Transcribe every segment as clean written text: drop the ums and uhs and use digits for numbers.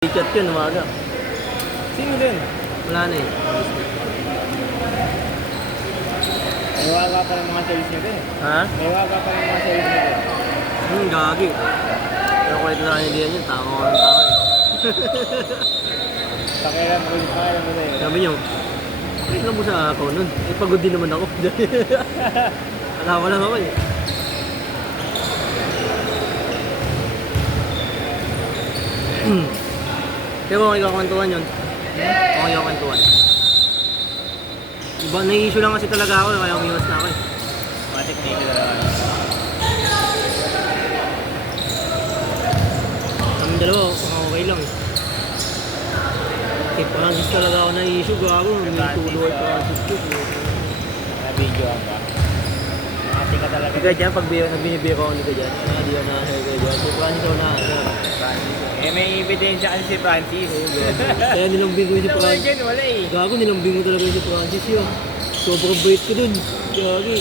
Chat yun, umaga. Sino din? Wala na eh. May waga pa ng mga sales nito eh. Ha? May waga pa ng mga sales nito. Gagi. Pero kulit na lang hindi yan, tao ng tao eh. Pakialam mo na yun. Sabi niyo, kulit lang mo sa ako nun. Eh, pagod din naman ako. Alawa lang ako eh. Pero kung ikakwentuhan yun, kung ikakwentuhan. Iba, nai-issue lang kasi talaga ako, kaya umiwas na ako eh. Matik na ito talaga. Kami dalawa, okay lang eh. Kay Francis talaga ako nai-issue, gago. May tuloy Francis ko. Na-video ka. Matik ka talaga. Ika dyan, pag nagbinibiro ako ni Ika dyan, di ako na-share kayo dyan. Si Francis ako na-share. Eh may ebidensya kasi si Francis. Kaya nilambing ko si Wala Francis. dyan, wala eh. Gago, nilambing ko talaga si Francis yun. Sobrang bait ko dun. Gagi.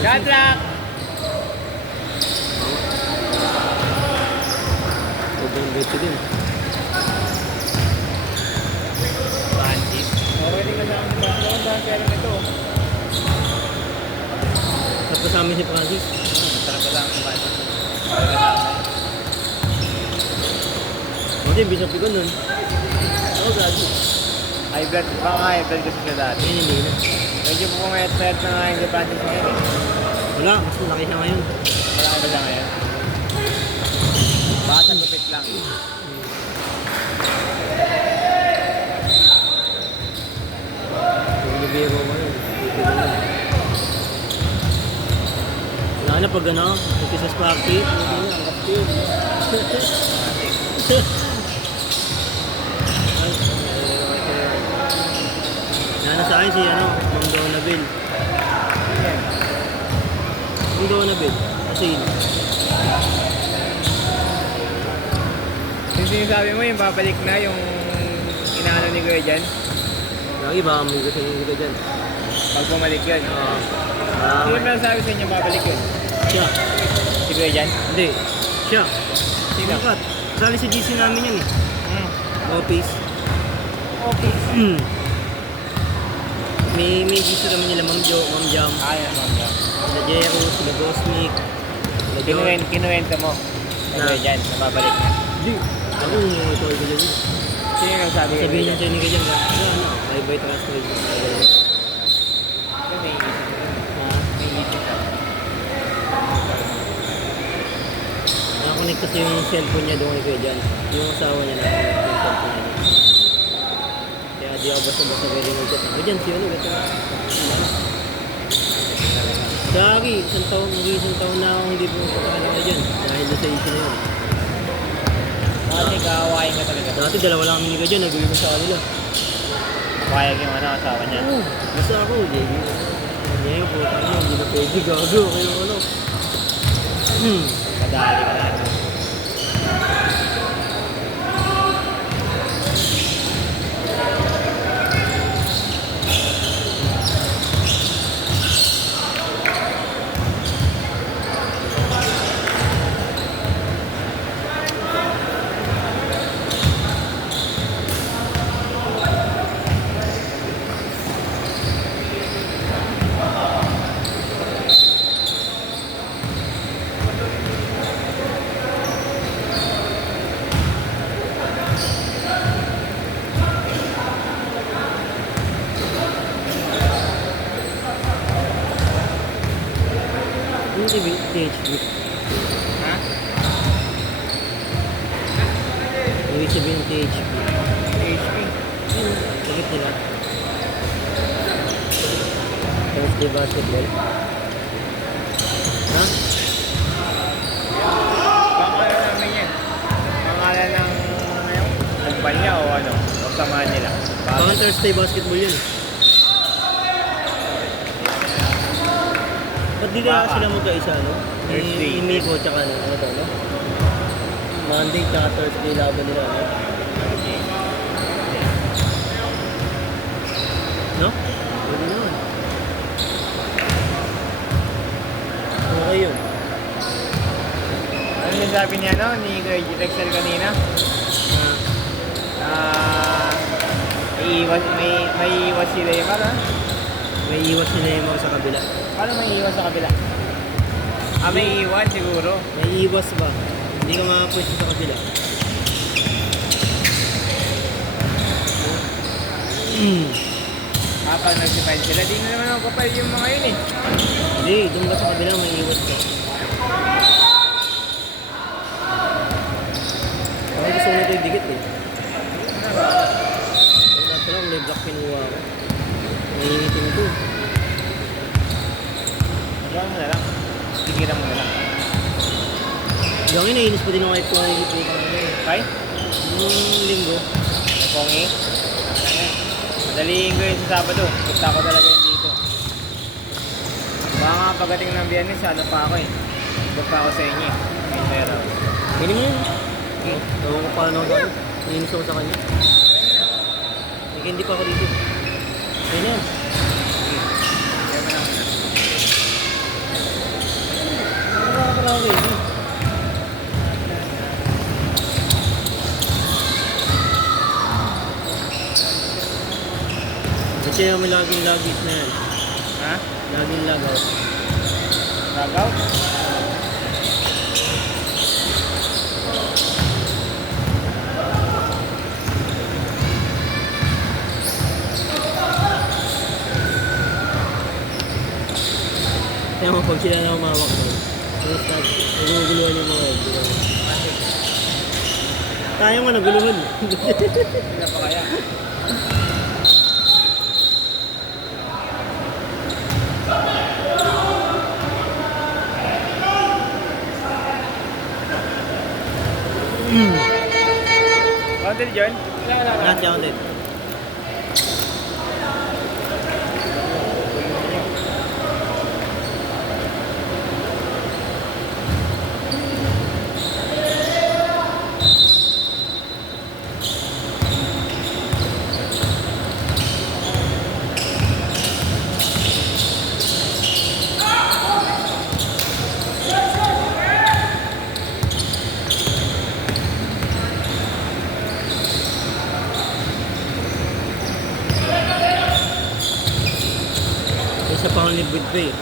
God luck! Sobrang bait ko dun. Francis. Okay din kasama si Francis. Ano ba pera nito? Tapos kasama si Francis. Sarap ka lang si Francis. Hindi, bisap ko nun. Oo, gagi. High blood, baka high blood kasi siya dati. Ayun, hindi na. Medyo pumayat-mayat na nga yung si Francis ngayon eh. Wala, mas malaki siya ngayon. Wala ka ba siya ngayon? Baka sa gupit lang. Nagbibiro ko yun. Wala na pag ano, nagkisas party. Hindi na, ang kapit. Nana sa akin si Mang Donabil. Mang Donabil. Kasi yun. Yung sinasabi mo yung babalik na yung inaano ni Kuya dyan? Lagi ba kami gusto nyo dito dyan? Pag bumalik yun. Sino Ah, ba nasabi sa inyo babalik yun? siya. Si Kuya dyan? Hindi. Siya. Sino? Sikat. Kasali sa GC namin yan eh. Office. Okay. May GC kami nila Ma'am Jo, Ma'am Jam. Ayan, ma'am. Sila Jero, sila Gosmic. Sila John. Kinuwento mo. Si Kuya dyan, na babalik na. Hindi. Ako yung ito ko dyan. Sino yung nagsabi kay Sabihin Kuya niya dyan? sa'yo ni Kajan. Bye-bye translate. Ano may isip? May isip ka. Nakakonect kasi yung cellphone niya doon kay Kuya Jan. Yung asawa niya nakakonect yung cellphone niya doon. Kaya di ako basta-basta pwede mag-chat. Kuya Jan, sino? Ito. Gagi, isang taon na akong hindi pumapakala ka dyan. Dahil doon sa issue na yun. Kasi kawain ka talaga. Dati dalawa lang kami ni Kuya Jan, nag-uwi ko sa kanila. Payag yung asawa niya. Oo, basta ako, JB. Hindi po, hindi na pwede gago. Kaya ano. Madali ka na. Yung THB. Ha? Ibig sabihin ng THB. HP. Yun, sakit nila. Thursday basketball. Ha? Pangalan namin yan. Pangalan ng kumpanya o ano? O samahan nila. Baka Thursday basketball yun. Ba't di kaya Baka. sila magkaisa, no? Thursday. Ni Miko tsaka ano to, no? Monday tsaka Thursday laban nila, no? No? Pwede naman. Okay yun. Ano yung sabi niya, no? Ni Kuya Rexel kanina? Ah, May iwas si Lemar, ha? may iwas si Neymar sa kabila. Paano may iwas sa kabila? May iwan siguro. May iwas ba? Hindi ka makapwede sa kabila. Pag nag-define sila, di na naman ako kapal yung mga yun eh. Hindi, doon ka sa kabila may iwas ka. Parang gusto ko nito idikit eh. Wala pala kung may black kinuha ko. Nangingitin ito. Magawa mo na lang. Tigilan mo na lang. Hanggang ngayon, nainis pa din ako kahit kung nakikita ko na eh. Okay? Yung linggo, Pongi. Madaliin ko yun sa Sabado. Punta ko talaga yun dito. Baka nga pagdating ng Biyernes, ano pa ako eh. Ibig pa ako sa inyo eh. May pera. hindi mo yun. Ewan ko paano ako. Nainis ako sa kanya. Hindi pa ako dito. Ayun na. Nakakapala ako eh. Kasi may laging lagit na yan. Ha? Laging lagaw. Lagaw? Kaya mo, pag sila na umawak mo, naguguluhan yung mga egg. Tayo nga naguluhan. Hindi na pa kaya. Counted, John? Wala. Not counted. Isa pa ang liquid pa eh.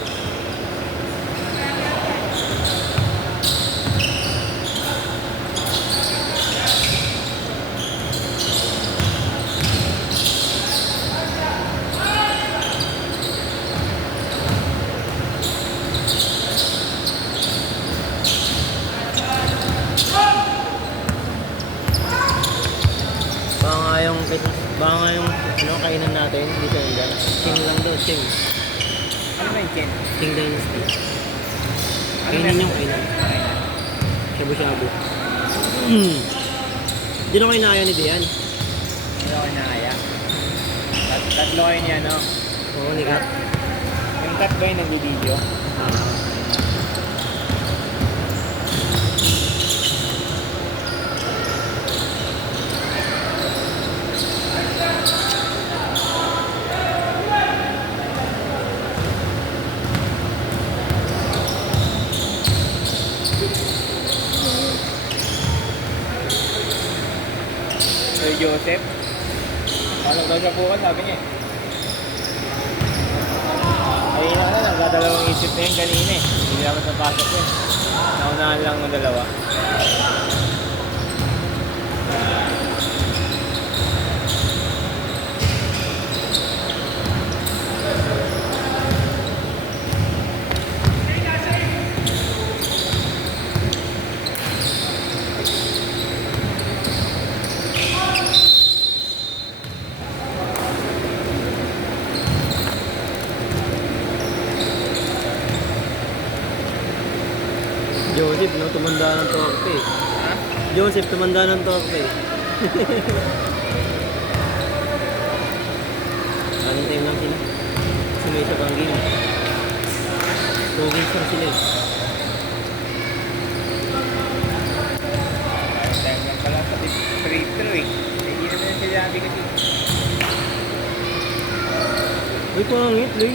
Baka nga yung ano, kainan natin, hindi siya handa. Ching lang daw, ching. Ano ba yung Chen? Ching Dynasty. Ano Kainin meron? yung kainan. Okay. Shabu-shabu. Hindi na kayo naya ni Dian. Hindi ako nakaya. Tatlo kayo niya, no? Oo, ni Kat. Yung cut ba yung nag-video? Sir Joseph? Paano daw siya bukas, sabi niya eh. Ayun na, nagdadalawang isip na yun kanina eh. Hindi naman napasok yun. Naunahan lang ng dalawa. Joseph, no? Tumanda ng torpe. Ha? Joseph, tumanda ng torpe. Anong time lang sila? Kasi may isa pang game. 2 games lang sila eh. Time lang pala sa free throw eh. Hindi naman yung sinabi kasi. Uy, pangit, Loy.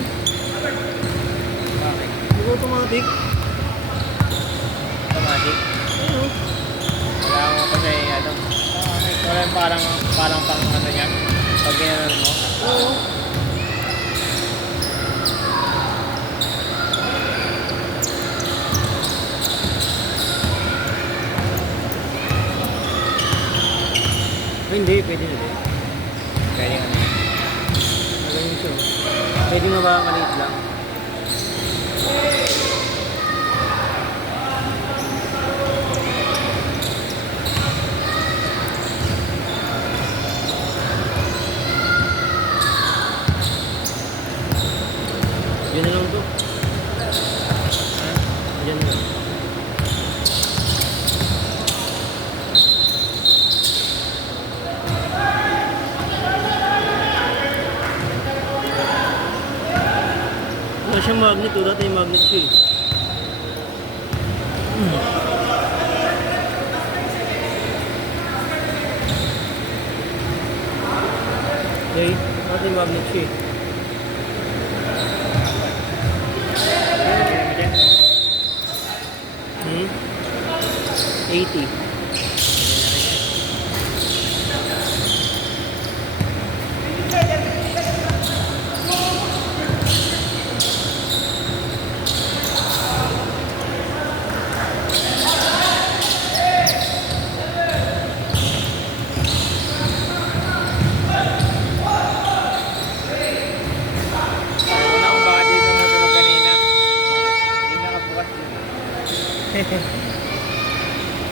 Bakit? Hindi ko automatic. Automatic. Kaya mo kasi ano. Wala yung parang pang ano niya. Pag ginanon mo. Oo. Ay, hindi, pwede na din. Kaya ano. Magaling siya. Pwede nga ba maliit lang? Diyan na lang to. Diyan na lang. Wala siyang magnet. Dati yung magnet siya eh. Okay, dati yung magnet siya eh. Lagyan mo dyan. 80.